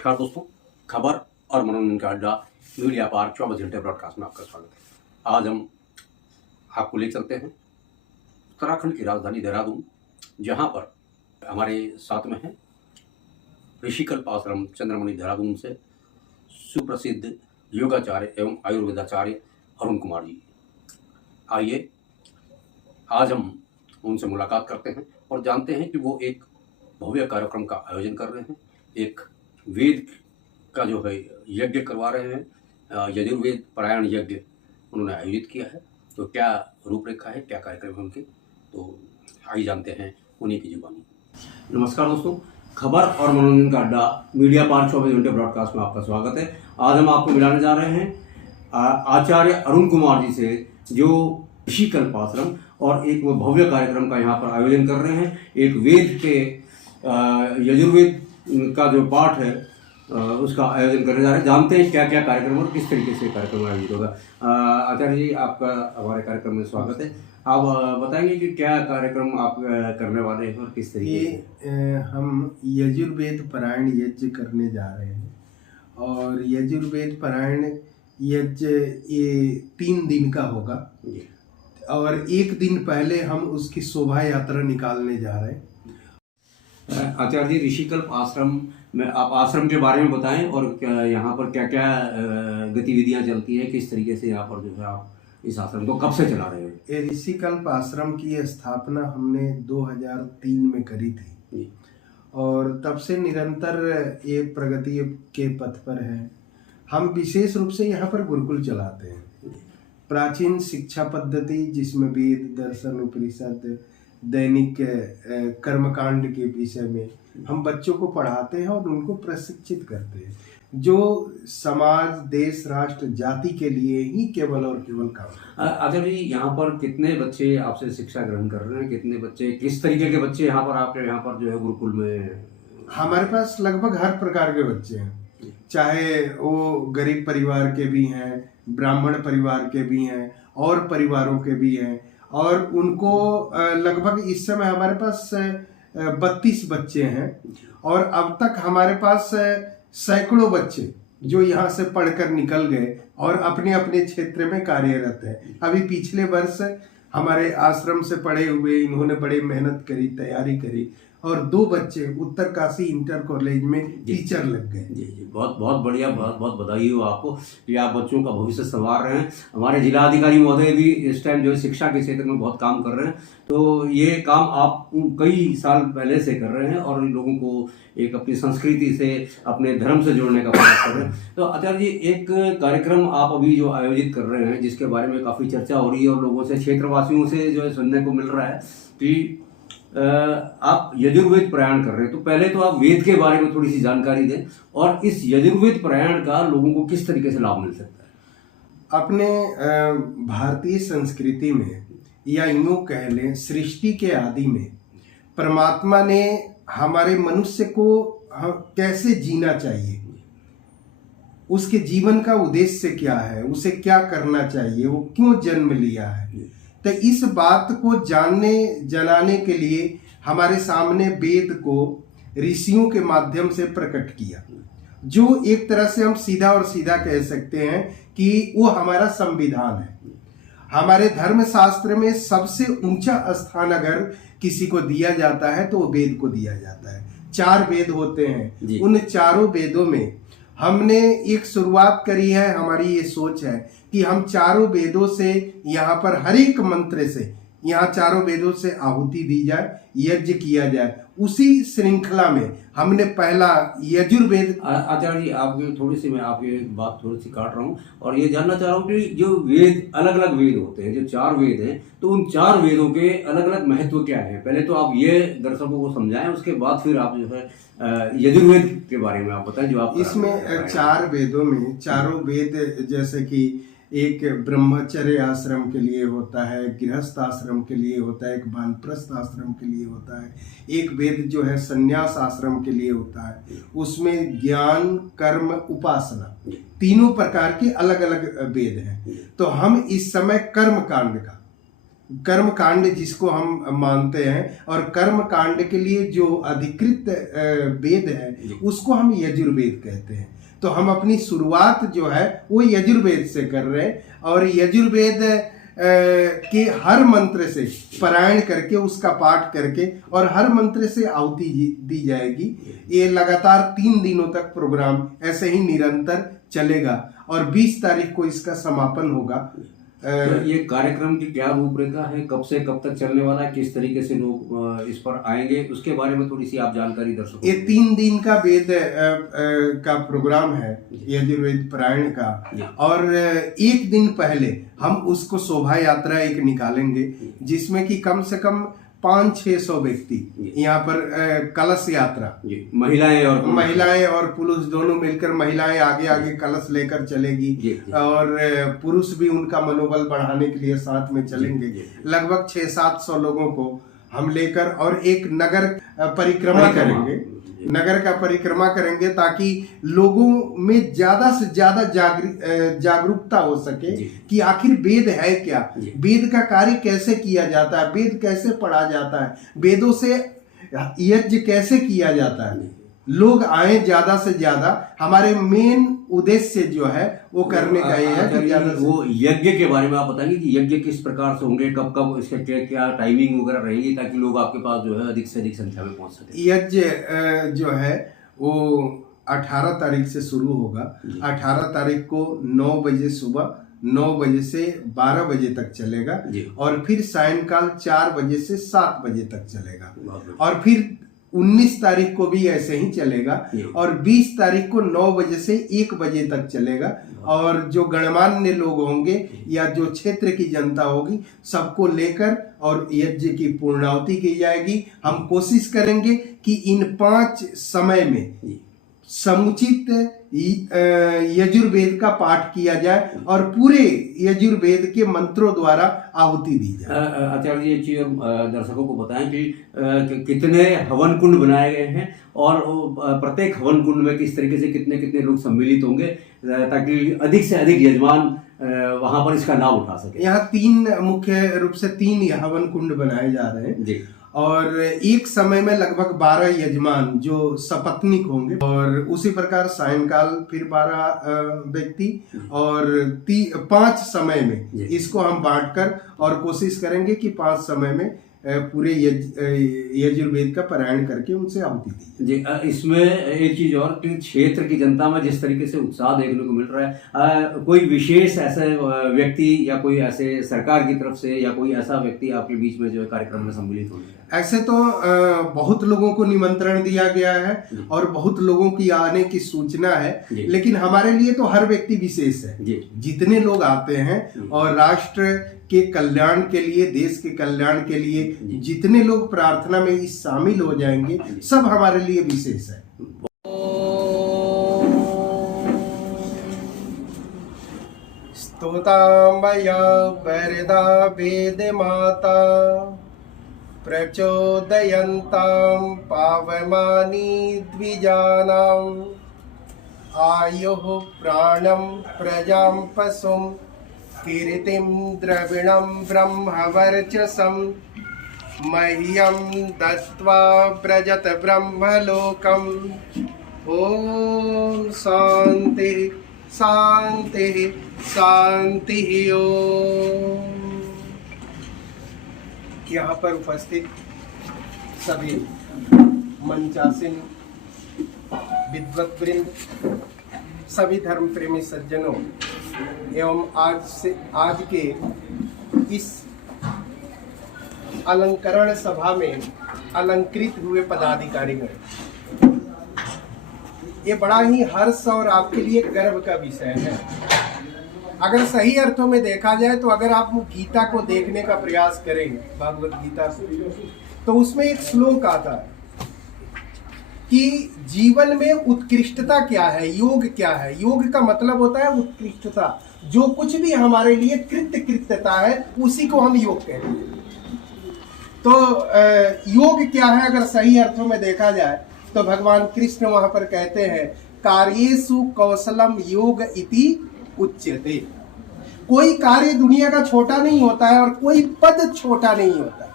नमस्कार दोस्तों, खबर और मनोरंजन का अड्डा मीडिया पार्क 24 घंटे ब्रॉडकास्ट में आपका स्वागत है। आज हम आपको ले चलते हैं उत्तराखंड की राजधानी देहरादून, जहां पर हमारे साथ में है ऋषिकल्प आश्रम चंद्रमणि देहरादून से सुप्रसिद्ध योगाचार्य एवं आयुर्वेदाचार्य अरुण कुमार जी। आइए आज हम उनसे मुलाकात करते हैं और जानते हैं कि वो एक भव्य कार्यक्रम का आयोजन कर रहे हैं। एक वेद का जो है यज्ञ करवा रहे हैं, यजुर्वेद पारायण यज्ञ उन्होंने आयोजित किया है। तो क्या रूपरेखा है, क्या कार्यक्रम है उनके, तो आइए जानते हैं उन्हीं की जुबानी। नमस्कार दोस्तों, खबर और मनोरंजन का अड्डा मीडिया पार्क 24 घंटे ब्रॉडकास्ट में आपका स्वागत है। आज हम आपको मिलाने जा रहे हैं आचार्य अरुण कुमार जी से, जो ऋषिकल्प आश्रम और एक वो भव्य कार्यक्रम का यहाँ पर आयोजन कर रहे हैं। एक वेद के यजुर्वेद का जो पाठ है उसका आयोजन करने जा रहे हैं। जानते हैं क्या क्या कार्यक्रम और किस तरीके से कार्यक्रम आयोजित होगा। आचार्य जी, आपका हमारे कार्यक्रम में स्वागत है। आप बताएंगे कि क्या कार्यक्रम आप करने वाले हैं और किस तरीके से? हम यजुर्वेद पारायण यज्ञ करने जा रहे हैं और यजुर्वेद पारायण यज्ञ ये 3 दिन का होगा और 1 दिन पहले हम उसकी शोभा यात्रा निकालने जा रहे हैं। आचार्य जी, ऋषिकल्प आश्रम में आप आश्रम के बारे में बताएं और यहाँ पर क्या क्या गतिविधियाँ चलती हैं, किस तरीके से यहाँ पर जो है आप इस आश्रम को कब से चला रहे हैं? ये ऋषिकल्प आश्रम की स्थापना हमने 2003 में करी थी और तब से निरंतर ये प्रगति के पथ पर है। हम विशेष रूप से यहाँ पर गुरुकुल चलाते हैं। प्राचीन शिक्षा पद्धति जिसमें वेद, दर्शन, उपनिषद, दैनिक कर्मकांड के विषय में हम बच्चों को पढ़ाते हैं और उनको प्रशिक्षित करते हैं, जो समाज, देश, राष्ट्र, जाति के लिए ही केवल और केवल काम। आचार्य जी, यहाँ पर कितने बच्चे आपसे शिक्षा ग्रहण कर रहे हैं? कितने बच्चे, किस तरीके के बच्चे यहाँ पर आपके यहाँ पर जो है गुरुकुल में? हमारे पास लगभग हर प्रकार के बच्चे हैं, चाहे वो गरीब परिवार के भी हैं, ब्राह्मण परिवार के भी हैं और परिवारों के भी हैं। और उनको लगभग इस समय हमारे पास 32 बच्चे हैं और अब तक हमारे पास सैकड़ों बच्चे जो यहाँ से पढ़कर निकल गए और अपने अपने क्षेत्र में कार्यरत हैं। अभी पिछले वर्ष हमारे आश्रम से पढ़े हुए इन्होंने बड़े मेहनत करी, तैयारी करी और 2 बच्चे उत्तरकाशी इंटर कॉलेज में टीचर लग गए। जी जी, बहुत बहुत बढ़िया, बहुत बहुत बधाई हो आपको कि आप बच्चों का भविष्य संवार रहे हैं। हमारे जिला अधिकारी महोदय भी इस टाइम जो है शिक्षा के क्षेत्र में बहुत काम कर रहे हैं। तो ये काम आप कई साल पहले से कर रहे हैं और लोगों को एक अपनी संस्कृति से, अपने धर्म से जोड़ने का प्रयास कर रहे हैं। तो आचार्य जी, एक कार्यक्रम आप अभी जो आयोजित कर रहे हैं, जिसके बारे में काफ़ी चर्चा हो रही है और लोगों से, क्षेत्रवासियों से जो है सुनने को मिल रहा है कि आप यजुर्वेद पारायण कर रहे हैं। तो पहले तो आप वेद के बारे में थोड़ी सी जानकारी दें और इस यजुर्वेद पारायण का लोगों को किस तरीके से लाभ मिल सकता है? अपने भारतीय संस्कृति में या यूं कह लें सृष्टि के आदि में परमात्मा ने हमारे मनुष्य को कैसे जीना चाहिए, उसके जीवन का उद्देश्य क्या है, उसे क्या करना चाहिए, वो क्यों जन्म लिया है, तो इस बात को जानने जनाने के लिए हमारे सामने वेद को ऋषियों के माध्यम से प्रकट किया, जो एक तरह से हम सीधा और सीधा कह सकते हैं कि वो हमारा संविधान है। हमारे धर्म शास्त्र में सबसे ऊंचा स्थान अगर किसी को दिया जाता है तो वो वेद को दिया जाता है। 4 वेद होते हैं, उन चारों वेदों में हमने एक शुरुआत करी है। हमारी ये सोच है कि हम चारों वेदों से यहाँ पर हर एक मंत्र से, यहाँ चारों वेदों से आहुति दी जाए, यज्ञ किया जाए। उसी श्रृंखला में हमने पहला यजुर्वेद। आचार्य जी, आपकी थोड़ी सी, मैं आपकी बात थोड़ी सी काट रहा हूँ और ये जानना चाह रहा हूँ कि जो वेद, अलग अलग वेद होते हैं, जो 4 वेद हैं, तो उन 4 वेदों के अलग अलग महत्व क्या है? पहले तो आप ये दर्शकों को समझाएं, उसके बाद फिर आप जो है यजुर्वेद के बारे में आप बताएं। जो आप इसमें 4 वेदों में, चारों वेद जैसे कि एक ब्रह्मचर्य आश्रम के लिए होता है, गृहस्थ आश्रम के लिए होता है, एक वानप्रस्थ आश्रम के लिए होता है, एक वेद जो है संन्यास आश्रम के लिए होता है। उसमें ज्ञान, कर्म, उपासना, तीनों प्रकार के अलग अलग वेद हैं। तो हम इस समय कर्म कांड का कर्म कांड जिसको हम मानते हैं, और कर्म कांड के लिए जो अधिकृत वेद है उसको हम यजुर्वेद कहते हैं। तो हम अपनी शुरुआत जो है वो यजुर्वेद से कर रहे हैं, और यजुर्वेद के हर मंत्र से पारायण करके, उसका पाठ करके, और हर मंत्र से आहुति दी जाएगी। ये लगातार 3 दिनों तक प्रोग्राम ऐसे ही निरंतर चलेगा, और 20 तारीख को इसका समापन होगा। ये कार्यक्रम की क्या रूपरेखा है, कब से कब तक चलने वाला है, किस तरीके से लोग इस पर आएंगे, उसके बारे में थोड़ी सी आप जानकारी दर्शकों। ये 3 दिन का वेद का प्रोग्राम है, यजुर्वेद पारायण का, और 1 दिन पहले हम उसको शोभा यात्रा एक निकालेंगे, जिसमें कि कम से कम 500-600 व्यक्ति यहाँ पर कलश यात्रा, महिलाएं और पुरुष दोनों मिलकर, महिलाएं आगे आगे कलश लेकर चलेगी, और पुरुष भी उनका मनोबल बढ़ाने के लिए साथ में चलेंगे। लगभग 600-700 लोगों को हम लेकर, और एक नगर परिक्रमा करेंगे, नगर का परिक्रमा करेंगे, ताकि लोगों में ज्यादा से ज्यादा जागरूकता हो सके कि आखिर वेद है क्या, वेद का कार्य कैसे किया जाता है, वेद कैसे पढ़ा जाता है, वेदों से यज्ञ कैसे किया जाता है। लोग आए ज्यादा से ज्यादा, हमारे मेन उद्देश्य जो है वो करने का ये है कि ज्यादा वो यज्ञ के बारे में आप बताएंगे कि यज्ञ किस प्रकार से होंगे, कब कब इसके क्या टाइमिंग वगैरह रहेगी, ताकि लोग आपके पास जो है अधिक से अधिक संख्या में पहुंच सके। यज्ञ जो है वो 18 तारीख से शुरू होगा। 18 तारीख को 9 बजे सुबह 9 बजे से 12 बजे तक चलेगा, और फिर सायंकाल 4 बजे से 7 बजे तक चलेगा, और फिर 19 तारीख को भी ऐसे ही चलेगा, और 20 तारीख को 9 बजे से 1 बजे तक चलेगा। और जो गणमान्य लोग होंगे या जो क्षेत्र की जनता होगी, सबको लेकर और यज्ञ की पूर्णाहुति की जाएगी। हम कोशिश करेंगे कि इन 5 समय में समुचित यजुर्वेद का पाठ किया जाए, और पूरे यजुर्वेद के मंत्रों द्वारा आहुति दी जाए। आचार्य जी, एक चीज दर्शकों को बताएं कि कितने हवन कुंड बनाए गए हैं, और प्रत्येक हवन कुंड में किस तरीके से कितने कितने लोग सम्मिलित होंगे, ताकि अधिक से अधिक यजमान वहां पर इसका लाभ उठा सके। यहाँ 3 मुख्य रूप से 3 हवन कुंड बनाए जा रहे हैं जी, और एक समय में लगभग 12 यजमान जो सपत्नीक होंगे, और उसी प्रकार सायंकाल फिर 12 व्यक्ति, और 5 समय में इसको हम बांटकर, और कोशिश करेंगे कि 5 समय में पूरे यजुर्वेद का पारायण करके उनसे आहुति दी जी। इसमें एक चीज और कि क्षेत्र की जनता में जिस तरीके से उत्साह देखने को मिल रहा है, कोई विशेष ऐसे व्यक्ति या कोई ऐसे सरकार की तरफ से या कोई ऐसा व्यक्ति आपके बीच में जो कार्यक्रम में सम्मिलित होंगे? ऐसे तो बहुत लोगों को निमंत्रण दिया गया है, और बहुत लोगों की आने की सूचना है, लेकिन हमारे लिए तो हर व्यक्ति विशेष है। जितने लोग आते हैं, और राष्ट्र के कल्याण के लिए, देश के कल्याण के लिए जितने लोग प्रार्थना में इस शामिल हो जाएंगे, सब हमारे लिए विशेष है। स्तोतामया वरदा वेद माता प्रचोदयन्तां पावमानी द्विजानाम् आयुः प्राणं प्रजां पशुं कीर्तिं द्रविणं ब्रह्मवर्चसं मह्यं दत्त्वा व्रजत ब्रह्मलोकम्। ॐ शान्ति शान्ति शान्ति। ओम। यहाँ पर उपस्थित सभी मंचासीन विद्वद्वृंद, सभी धर्म प्रेमी सज्जनों, एवं आज के इस अलंकरण सभा में अलंकृत हुए पदाधिकारीगण, ये बड़ा ही हर्ष और आपके लिए गर्व का विषय है। अगर सही अर्थों में देखा जाए तो अगर आप गीता को देखने का प्रयास करें, भागवत गीता से, तो उसमें एक श्लोक आता है कि जीवन में उत्कृष्टता क्या है, योग क्या है। योग का मतलब होता है उत्कृष्टता। जो कुछ भी हमारे लिए कृत्यता है उसी को हम योग कहते हैं। तो योग क्या है अगर सही अर्थों में देखा जाए तो भगवान कृष्ण वहां पर कहते हैं कार्येषु कौशलम योग इति उच्यते। कोई कार्य दुनिया का छोटा नहीं होता है और कोई पद छोटा नहीं होता है।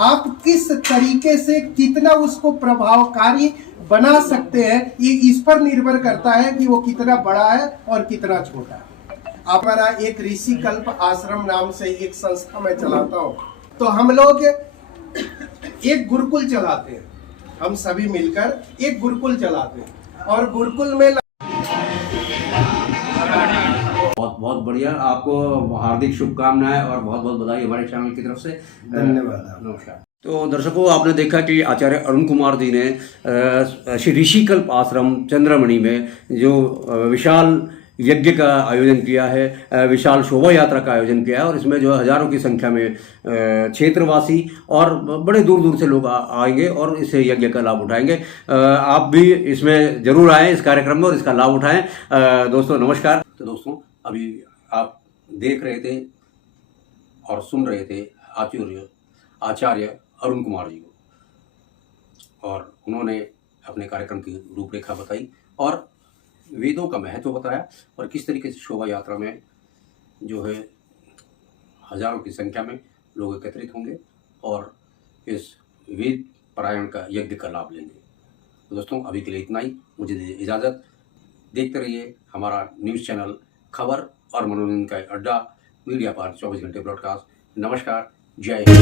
आप किस तरीके से कितना उसको प्रभावकारी बना सकते हैं, ये इस पर निर्भर करता है कि वो कितना बड़ा है और कितना छोटा है। हमारा एक ऋषि कल्प आश्रम नाम से एक संस्था मैं चलाता हूँ। तो हम लोग एक गुरुकुल चलाते हैं, हम सभी मिलकर एक गुरुकुल चलाते हैं और गुरुकुल में बहुत बहुत बढ़िया, आपको हार्दिक शुभकामनाएं और बहुत बहुत बधाई हमारे चैनल की तरफ से। धन्यवाद। नमस्कार। तो दर्शकों, आपने देखा कि आचार्य अरुण कुमार जी ने श्री ऋषिकल्प आश्रम चंद्रमणि में जो विशाल यज्ञ का आयोजन किया है, विशाल शोभा यात्रा का आयोजन किया है और इसमें जो हजारों की संख्या में क्षेत्रवासी और बड़े दूर दूर से लोग आएंगे और इस यज्ञ का लाभ उठाएंगे। आप भी इसमें जरूर आएँ इस कार्यक्रम में और इसका लाभ उठाएं। दोस्तों नमस्कार। तो दोस्तों, अभी आप देख रहे थे और सुन रहे थे आचार्य अरुण कुमार जी को, और उन्होंने अपने कार्यक्रम की रूपरेखा बताई और वेदों का महत्व बताया और किस तरीके से शोभा यात्रा में जो है हजारों की संख्या में लोग एकत्रित होंगे और इस वेद पारायण का यज्ञ का लाभ लेंगे। तो दोस्तों, अभी के लिए इतना ही, मुझे दीजिए इजाज़त। देखते रहिए हमारा न्यूज़ चैनल खबर और मनोरंजन का अड्डा, मीडिया पार्क 24 घंटे ब्रॉडकास्ट। नमस्कार, जय हिंद।